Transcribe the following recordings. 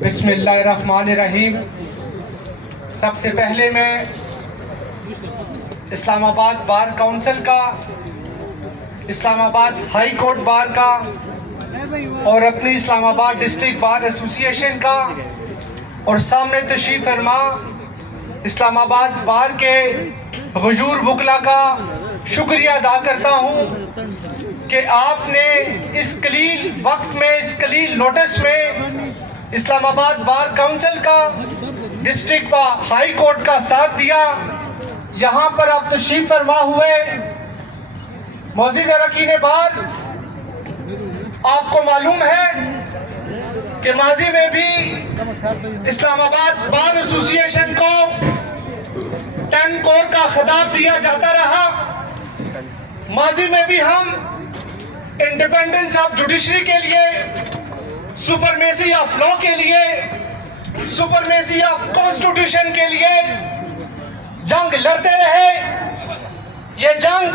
बिस्मिल्लाहिर्रहमानिर्रहीम। सबसे पहले मैं इस्लामाबाद बार काउंसिल का, इस्लामाबाद हाई कोर्ट बार का और अपनी इस्लामाबाद डिस्ट्रिक्ट बार एसोसिएशन का और सामने तशरीफ फरमा इस्लामाबाद बार के हुजूर वकला का शुक्रिया अदा करता हूँ कि आपने इस कलील वक्त में, इस कलील नोटिस में इस्लामाबाद बार काउंसिल का, डिस्ट्रिक्ट व हाई कोर्ट का साथ दिया। यहाँ पर आप तशरीफ फरमा हुए मोअज़्ज़िज़ अरकान बार, आपको मालूम है कि माजी में भी इस्लामाबाद बार एसोसिएशन को 10 कोर का खिताब दिया जाता रहा। माजी में भी हम इंडिपेंडेंस ऑफ जुडिशरी के लिए, सुपरमेसी ऑफ लॉ के लिए, सुपरमेसी ऑफ कॉन्स्टिट्यूशन के लिए जंग लड़ते रहे। ये जंग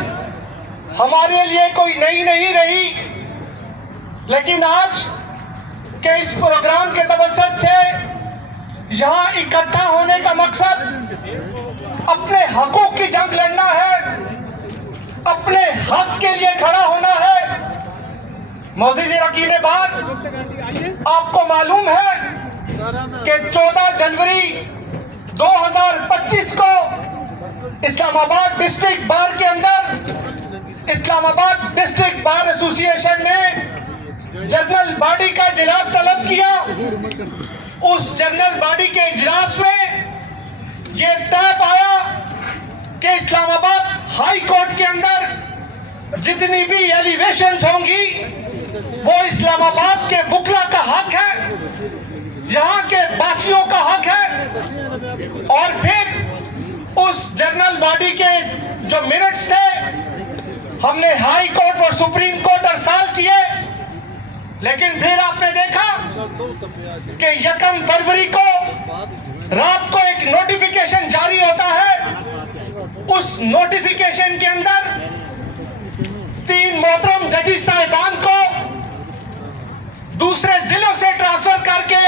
हमारे लिए कोई नई नहीं रही, लेकिन आज के इस प्रोग्राम के तवज्जुह से यहाँ इकट्ठा होने का मकसद अपने हकूक की जंग लड़ना है, अपने हक के लिए खड़ा होना है। मोअज़्ज़िज़ अरकान बार, आपको मालूम है कि 14 जनवरी 2025 को इस्लामाबाद डिस्ट्रिक्ट बार के अंदर इस्लामाबाद डिस्ट्रिक्ट बार एसोसिएशन ने जनरल बॉडी का इजलास तलब किया। उस जनरल बॉडी के इजलास में ये तय पाया कि इस्लामाबाद हाई कोर्ट के अंदर जितनी भी एलिवेशंस होंगी वो इस्लामाबाद के वकला का हक है, यहाँ के वासियों का हक है। और फिर उस जनरल बॉडी के जो मिनट्स थे हमने हाई कोर्ट और सुप्रीम कोर्ट अरसाल किए, लेकिन फिर आपने देखा कि 1 फरवरी को रात को एक नोटिफिकेशन जारी होता है। उस नोटिफिकेशन के अंदर 3 मोहतरम जजी साहिबान को दूसरे जिलों से ट्रांसफर करके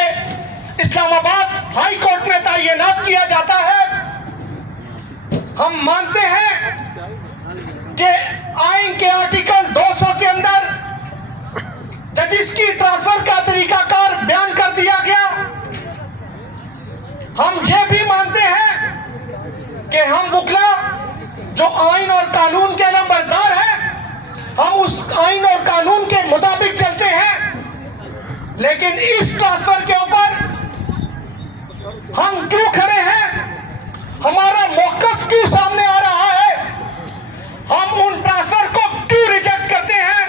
इस्लामाबाद हाई कोर्ट में तैनात किया जाता है। हम मानते हैं कि आइन के आर्टिकल 200 के अंदर जजिस की ट्रांसफर का तरीकाकार बयान कर दिया गया। हम ये भी मानते हैं कि हम वकला जो आइन और कानून के लंबरदार हैं, हम उस आइन और कानून के मुताबिक चलते हैं। लेकिन इस ट्रांसफर के ऊपर हम क्यों खड़े हैं, हमारा मौक़िफ़ क्यों सामने आ रहा है, हम उन ट्रांसफर को क्यों रिजेक्ट करते हैं,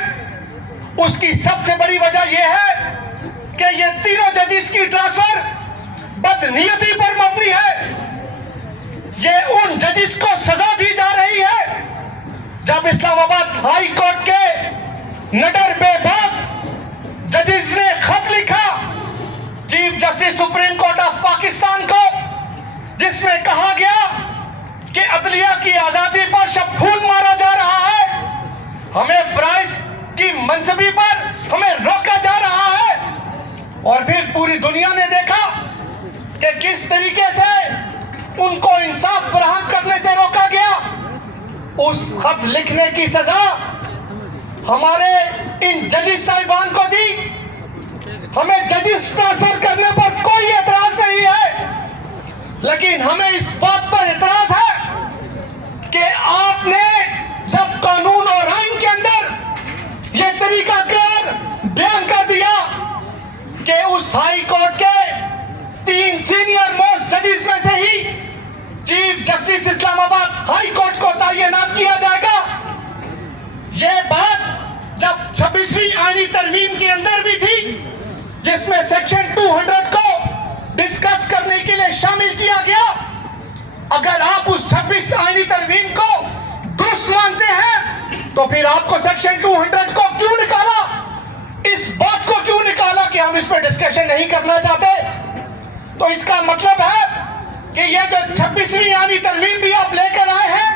उसकी सबसे बड़ी वजह यह है कि ये तीनों जजिस की ट्रांसफर बदनीयती पर मबनी है। ये उन जजिस को सजा दी जा रही है। जब इस्लामाबाद हाई कोर्ट के नडर बेबाक जजिस ने खत लिखा chief justice supreme court of Pakistan को, जिसमें कहा गया कि अदलिया की आजादी पर शब फूल मारा जा रहा है, हमें फराइज की मंसूबी पर हमें रोका जा रहा है। और फिर पूरी दुनिया ने देखा कि किस तरीके से उनको इंसाफ फराहम करने से रोका गया। उस खत लिखने की सजा हमारे इन जजिस साहिबान को दी। हमें जजिस ट्रांसफर करने पर कोई एतराज नहीं है, लेकिन हमें इस बात पर एतराज है कि आपने जब कानून और आइन के अंदर यह तरीकाकार बयान कर दिया कि उस हाई कोर्ट के 3 सीनियर मोस्ट जजिस में से ही chief justice Islamabad high court को तैनात किया जाएगा। यह बात जब 26वीं आईनी तरमीम के अंदर भी थी, जिसमें सेक्शन 200 को डिस्कस करने के लिए शामिल किया गया। अगर आप उस 26 आईनी तरमीम को दुरुस्त मानते हैं तो फिर आपको सेक्शन 200 को क्यों निकाला, इस बात को क्यों निकाला कि हम इस पर डिस्कशन नहीं करना चाहते। तो इसका मतलब है कि ये जो 26वीं की तरमीम भी आप लेकर आए हैं।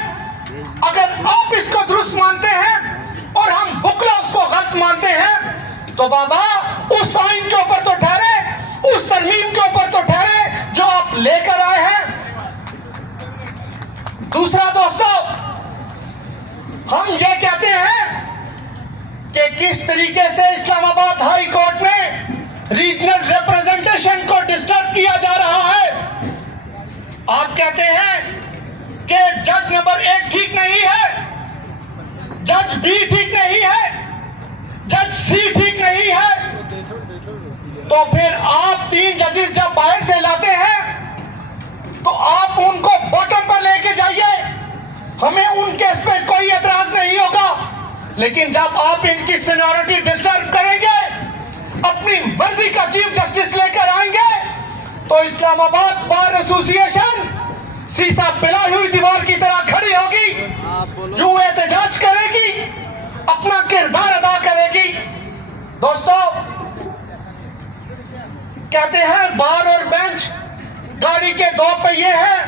अगर आप इसको दुरुस्त मानते हैं और हम बुकला उसको गलत मानते हैं, तो बाबा उस आइन के ऊपर तो ठहरे, उस तरमीम के ऊपर तो ठहरे जो आप लेकर आए हैं। दूसरा दोस्तों, हम ये कहते हैं कि किस तरीके से इस्लामाबाद हाई कोर्ट में रीजनल रिप्रेजेंटेशन को डिस्टर्ब किया जा रहा है। आप कहते हैं कि जज नंबर 1 ठीक नहीं है, जज बी ठीक नहीं है, जज सी ठीक नहीं है, तो फिर आप 3 जजेस जब बाहर से लाते हैं तो आप उनको बॉटम पर लेके जाइए, हमें उन केस पे कोई एतराज नहीं होगा। लेकिन जब आप इनकी सीनियरिटी डिस्टर्ब करेंगे, अपनी मर्जी का चीफ जस्टिस लेकर आएंगे, तो इस्लामाबाद बार एसोसिएशन सीसा पिलाई हुई दीवार की तरह खड़ी होगी, यूं एहतजाज करेगी, अपना किरदार अदा करेगी। दोस्तों, कहते हैं बार और बेंच गाड़ी के 2 पहिए हैं।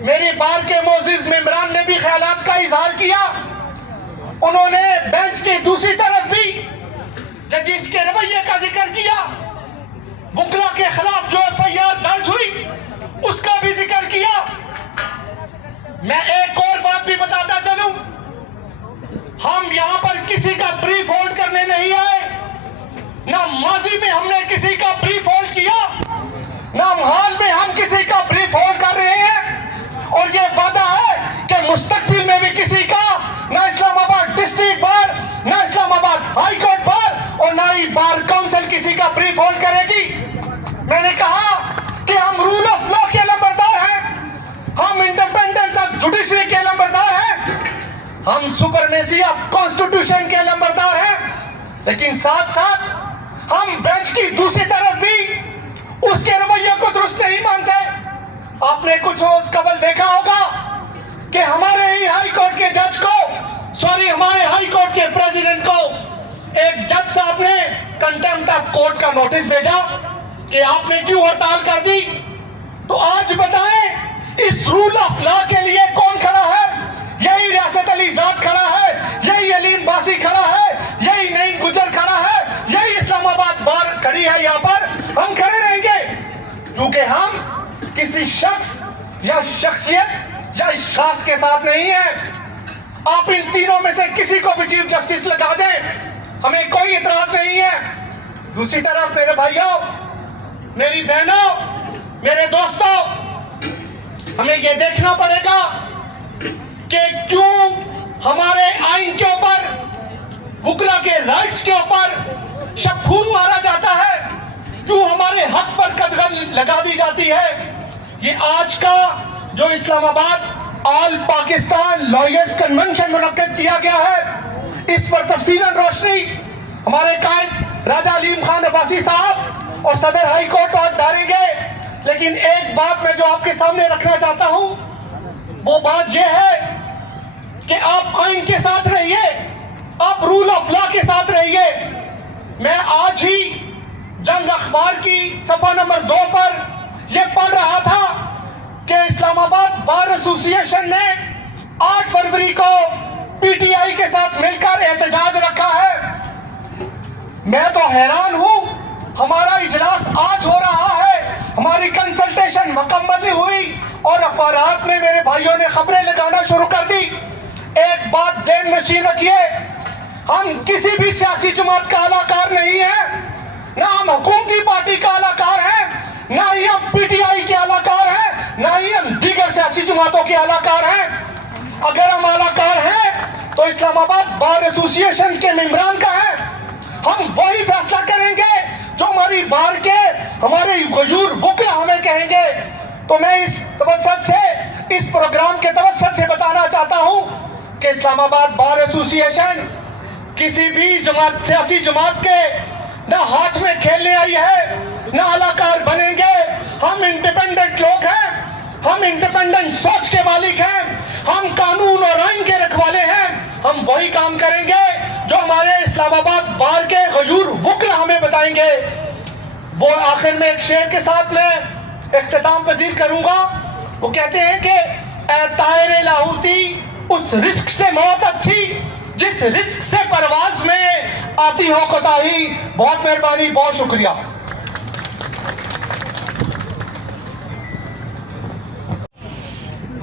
मेरी बार के मोअज़्ज़िज़ मेंबरान ने भी ख्यालात का इजहार किया। उन्होंने बेंच की दूसरी तरफ भी जजिस के रवैये का जिक्र किया, बुकला के खिलाफ जो एफआईआर दर्ज हुई उसका भी जिक्र किया। मैं एक और बात भी बताता चलूं, हम यहां पर किसी का ब्रीफ होल्ड करने नहीं आए, ना माजी में हमने किसी का ब्रीफ होल्ड किया, ना हाल में हम किसी का ब्रीफ होल्ड कर रहे हैं। और ये वादा है कि मुस्तकबिल में भी किसी का, ना इस्लामाबाद डिस्ट्रिक्ट बार, ना इस्लामाबाद हाई कोर्ट बार और ना ही बार काउंसिल किसी का ब्रीफ होल्ड करेगी। मैंने कहा कि हम रूल ऑफ लॉ के लंबरदार हैं, हम इंडिपेंडेंस ऑफ जुडिशरी के लंबरदार हैं, हम सुपरमेसी ऑफ कॉन्स्टिट्यूशन के लंबरदार हैं। लेकिन साथ साथ हम बेंच की दूसरी तरफ भी उसके रवैये को दुरुस्त नहीं मानते। आपने कुछ रोज कबल देखा होगा कि हमारे ही हाई कोर्ट के जज को, हमारे हाई कोर्ट के प्रेसिडेंट को एक जज साहब ने कंटेम्प्ट ऑफ कोर्ट का नोटिस भेजा कि आपने क्यों हड़ताल कर दी। तो आज बताएं, इस रूल ऑफ लॉ के लिए कौन खड़ा है? यही रियासत अली ज़ाद खड़ा है, यही अलीम बासी खड़ा है, यही नईम गुजर खड़ा है, यही इस्लामाबाद बार खड़ी है। यहाँ पर हम खड़े रहेंगे क्योंकि हम किसी शख्स या शख्सियत या शख्स के साथ नहीं है। आप इन तीनों में से किसी को भी चीफ जस्टिस लगा दें, हमें कोई इतराज नहीं है। दूसरी तरफ मेरे भाइयों, मेरी बहनों, मेरे दोस्तों, हमें यह देखना पड़ेगा कि क्यों हमारे आइन के ऊपर, बुकला के राइट्स के ऊपर शबखून मारा जाता है, क्यों हमारे हक पर कदगन लगा दी जाती है। ये आज का जो Islamabad all Pakistan lawyers convention मुनक्किद किया गया है, इस पर तफसीलन रोशनी हमारे कायद राजा अलीम खान अब्बासी साहब और सदर हाई कोर्ट और डालेंगे। लेकिन एक बात मैं जो आपके सामने रखना चाहता हूं, वो बात यह है कि आप आइन के साथ रहिए, आप रूल ऑफ लॉ के साथ रहिए। मैं आज ही जंग अखबार की सफा नंबर 2 पर यह पढ़ रहा था कि इस्लामाबाद बार एसोसिएशन ने 8 फरवरी को पीटीआई के साथ मिलकर एहतजाज रखा है। मैं तो हैरान हूं, हमारा इजलास आज हो रहा है, हमारी कंसल्टेशन मुकम्मल नहीं हुई और अखबारात में मेरे भाइयों ने खबरें लगाना शुरू कर दी। एक बात ज़हन नशीं रखिए, हम किसी भी सियासी जमात का अलाकार नहीं है, ना हम हुकूमती पार्टी का अलाकार है, ना ही हम पीटीआई के अलाकार हैं, ना ही हम दीगर सियासी जमातों के अलाकार हैं। अगर हम अलाकार हैं तो इस्लामाबाद बार एसोसिएशन के मेंबरान का है। हम वही फैसला करेंगे जो हमारी बार के, हमारे गजूर बुकला हमें कहेंगे। तो मैं इस तवज्जुह से, इस प्रोग्राम के तवज्जुह से बताना चाहता हूं कि इस्लामाबाद बार एसोसिएशन किसी भी जमात, सियासी जमात के ना हाथ में खेलने आई है, ना अलाकार बनेंगे। हम इंडिपेंडेंट लोग हैं, हम इंडिपेंडेंट सोच के मालिक हैं, हम कानून और आइन के रखवाले हैं। हम वही काम करेंगे जो हमारे इस्लामाबाद बार के गजूर बुकला हमें बताएंगे। वो आखिर में एक शेर के साथ मैं इख्तिताम पजीर करूंगा वो कहते हैं कि ए तायरे लाहौती, उस रिस्क से मौत अच्छी जिस रिस्क से परवाज में आती हो कोताही। बहुत मेहरबानी, बहुत शुक्रिया।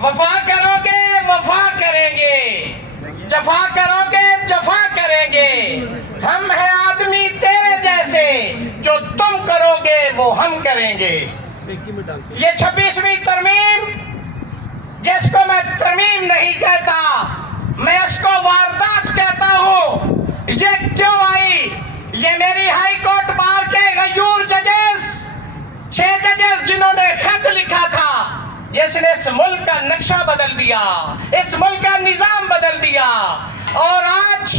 वफा करोगे वफा करेंगे, जफा करोगे जफा करेंगे। हम हैं आदमी तेरे जैसे, जो तुम करोगे वो हम करेंगे। ये 26वीं तरमीम, जिसको मैं तरमीम नहीं कहता, मैं इसको वारदात कहता हूं। ये क्यों आई? ये मेरी हाई कोर्ट बार के गयूर जजेस, 6 जजेस जिन्होंने खत लिखा था, जिसने इस मुल्क का नक्शा बदल दिया, इस मुल्क का निजाम बदल दिया। और आज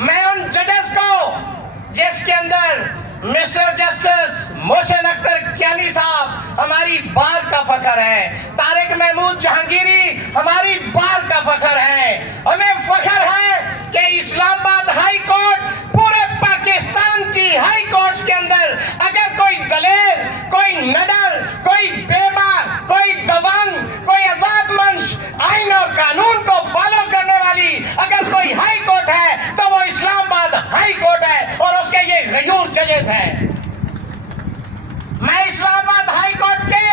मैं उन जजेस को, जिसके अंदर मिस्टर जस्टिस मोहसिन अख्तर कियानी साहब हमारी बार का फखर है, तारिक महमूद जहांगीरी हमारी बार का फखर है। हमें फखर है कि इस्लामाबाद हाई कोर्ट पूरे पाकिस्तान की हाई कोर्ट्स के अंदर अगर कोई दलेर, कोई नडर, कोई बेबाक, कोई दबंग, कोई आजाद मंश, आइन और कानून को फॉलो करने वाली अगर कोई हाई कोर्ट है तो वो इस्लामाबाद हाई कोर्ट है, और उसके ये गयूर जजेस हैं। मैं इस्लामाबाद हाई कोर्ट के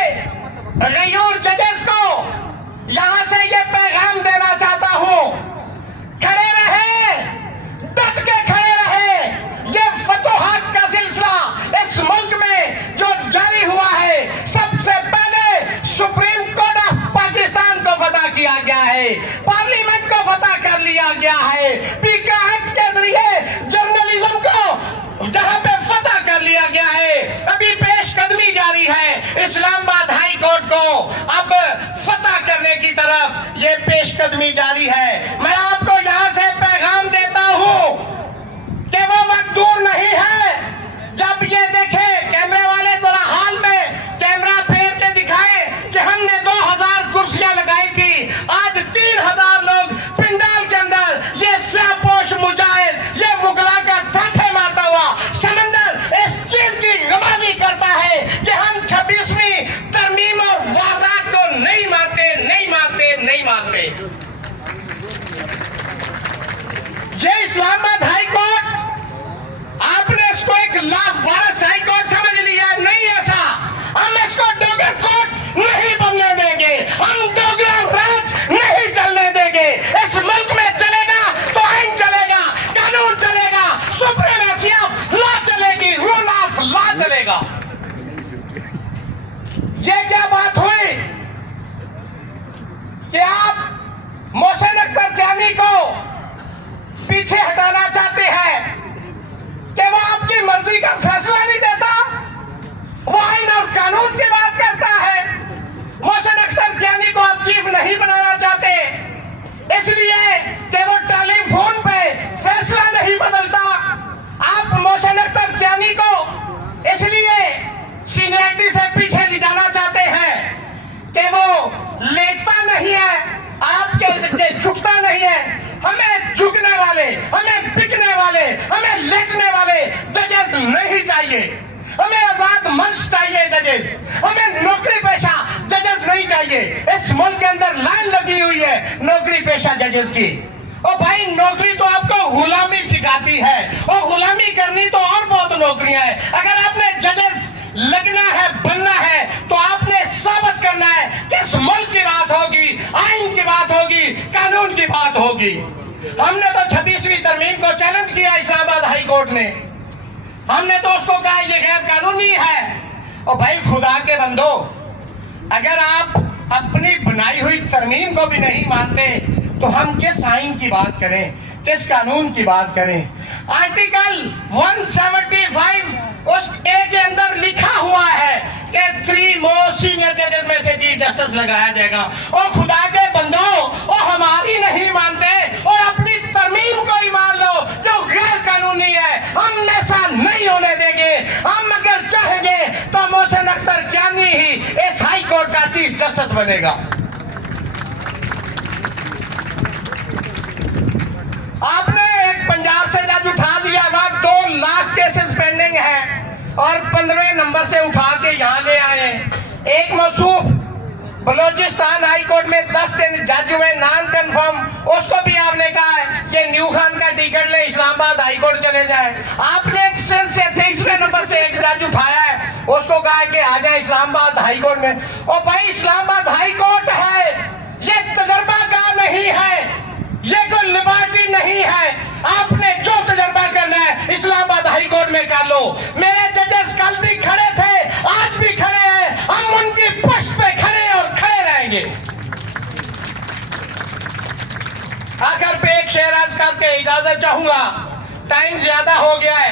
गयूर जजेस को यहां से ये पैगाम देना चाहता हूं, खड़े रहे, डट के खड़े रहे। ये फतोहात का सिलसिला इस मुल्क में जो जारी हुआ है, सबसे पहले सुप्रीम कोर्ट ऑफ पाकिस्तान को फतह किया गया है, पार्लियामेंट को फतह कर लिया गया है, पीका एक्ट के जरिए जर्नलिज्म को जहां पे फतह कर लिया गया है। अभी पेशकदमी जारी है इस्लामाबाद हाई कोर्ट को अब फतह करने की तरफ, ये पेशकदमी जारी है। मैं आपको यहां से पैगाम देता हूं कि वो वक्त दूर नहीं है जब ये देखे, कैमरे वाले जरा हाल में कैमरा फेर के दिखाए कि हमने 2000 कुर्सियां लगाई थी, आज 3000 लोग पिंडाल के अंदर, ये शापोश मुजाहिद, ये मुगला का ठाठे मारता हुआ समंदर इस चीज की गवाही करता है कि हम 26वीं तरमीम और वारदात को नहीं मानते, नहीं मानते, नहीं मानते। ये इस्लामाबाद हाई कोर्ट, आपने इसको एक लावारिस हाई कोर्ट समझ लिया, नहीं ऐसा। हम इसको डोगर कोर्ट नहीं बनने देंगे, हम डोगरा राज नहीं चलने देंगे। इस मुल्क में चलेगा तो आइन चलेगा, कानून चलेगा, सुप्रीमेसी ऑफ लॉ चलेगी, रूल ऑफ लॉ चलेगा। ये क्या बात हुई कि आप मोहसिन अख्तर कियानी को पीछे हटाना चाहते हैं कि वो आपकी मर्जी का फैसला नहीं देता, वो आइन और कानून की बात करता है। मोहसिन अख्तर कियानी को आप चीफ नहीं बनाना चाहते इसलिए कि वो टेलीफोन पे फैसला नहीं बदलता। आप मोहसिन अख्तर कियानी को इसलिए सीनियरिटी से पीछे ले जाना चाहते हैं कि वो लेटता नहीं है, आपके झुकता नहीं है। हमें झुकने वाले, हमें बिकने वाले, हमें लेटने वाले जजेस नहीं चाहिए। हमें आजाद मंच चाहिए जजेस, हमें नौकरी पेशा जजेस नहीं चाहिए। इस मुल्क के अंदर लाइन लगी हुई है नौकरी पेशा जजेस की। और भाई नौकरी तो आपको गुलामी सिखाती है, और गुलामी करनी तो और बहुत नौकरियां हैं। अगर आपने जजेस लगना है, बनना है, तो आपने साबित करना है कि इस मुल्क की बात होगी, आइन की बात होगी, कानून की बात होगी। हमने तो 26वीं तरमीम को चैलेंज किया इस्लामाबाद हाई कोर्ट ने, हमने तो उसको कहा ये गैर कानूनी है। और भाई खुदा के बंदो, अगर आप अपनी बनाई हुई तरमीम को भी नहीं मानते तो हम किस आइन की बात करें, किस कानून की बात करें? आर्टिकल 175 उस ए के अंदर लिखा हुआ है कि 3 मोस्ट सीनियर जजेस में से चीफ जस्टिस लगाया जाएगा। और खुदा के बंदो, और हमारी नहीं मानते और अपनी तरमीम को ही मान लो जो गैर कानूनी है, हम ऐसा नहीं होने देंगे। हम अगर चाहेंगे तो मोहसिन अख्तर कियानी ही इस हाई कोर्ट का चीफ जस्टिस बनेगा। आपने एक पंजाब से जज उठा दिया, वहां 2 लाख केसेस पेंडिंग हैं और 15वें नंबर से उठा के यहां ले आए। एक मौसूफ बलूचिस्तान हाई कोर्ट में 10 दिन जज हुए नॉन कंफर्म, उसको भी आपने कहा है कि न्यू खान का टिकट ले इस्लामाबाद हाई कोर्ट चले जाए। आपने एक सेंस से 23वें नंबर से एक जज उठाया है, उसको कहा है कि आ जाए इस्लामाबाद हाई कोर्ट में। और भाई इस्लामाबाद हाई कोर्ट है, ये तजर्बाकार नहीं है, ये कोई लिबर्टी नहीं है। आपने जो तजर्बा करना है इस्लामाबाद हाई कोर्ट में कर लो। मेरे जजेस कल भी खड़े थे, आज भी खड़े हैं, हम उनकी पुष्ट पे खड़े और खड़े रहेंगे। आखिर पे एक शेर अर्ज करके इजाजत चाहूंगा, टाइम ज्यादा हो गया है।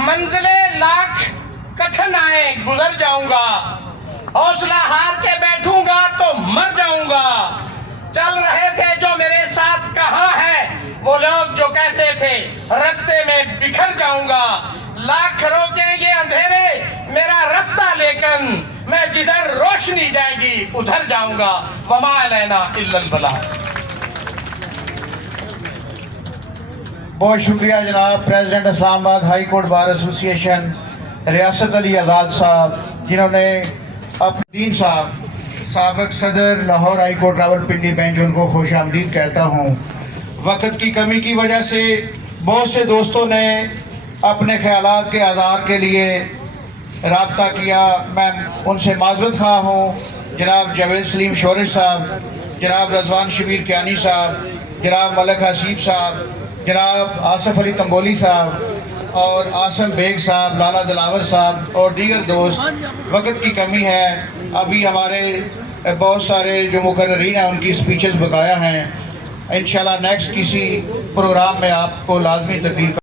मंजिले लाख कठिन आए गुजर जाऊंगा, हौसला हार के बैठूंगा तो मर जाऊंगा। चल रहे थे जो मेरे साथ कहां है वो लोग जो कहते थे रास्ते में बिखर जाऊंगा। लाख रोकेंगे अंधेरे मेरा रास्ता, लेकिन मैं जिधर रोशनी जाएगी उधर जाऊंगा। वमा अलैना इल्लल बलाग। बहुत शुक्रिया जनाब president Islamabad high court bar association रियासत अली आज़ाद साहब, जिन्होंने अफदीन साहब साबिक सदर Lahore high court Rawalpindi bench, उनको खुश आमदीद कहता हूँ। वक्त की कमी की वजह से बहुत से दोस्तों ने अपने ख्यालात के आज़ार के लिए रब्ता किया, मैं उनसे माजरत खा हूँ। जनाब जावेद सलीम शौरी साहब, जनाब रजवान शबीर कियानी साहब, जनाब मलक हसीब साहब, जनाब आसफ अली तंबोली साहब और आसम बेग साहब, लाला दिलावर साहब और दीगर दोस्त। वक्त की कमी है, अभी हमारे बहुत सारे जो मुकर्रीन हैं उनकी स्पीचेस बकाया हैं। इंशाल्लाह नेक्स्ट किसी प्रोग्राम में आपको लाजमी तकरीर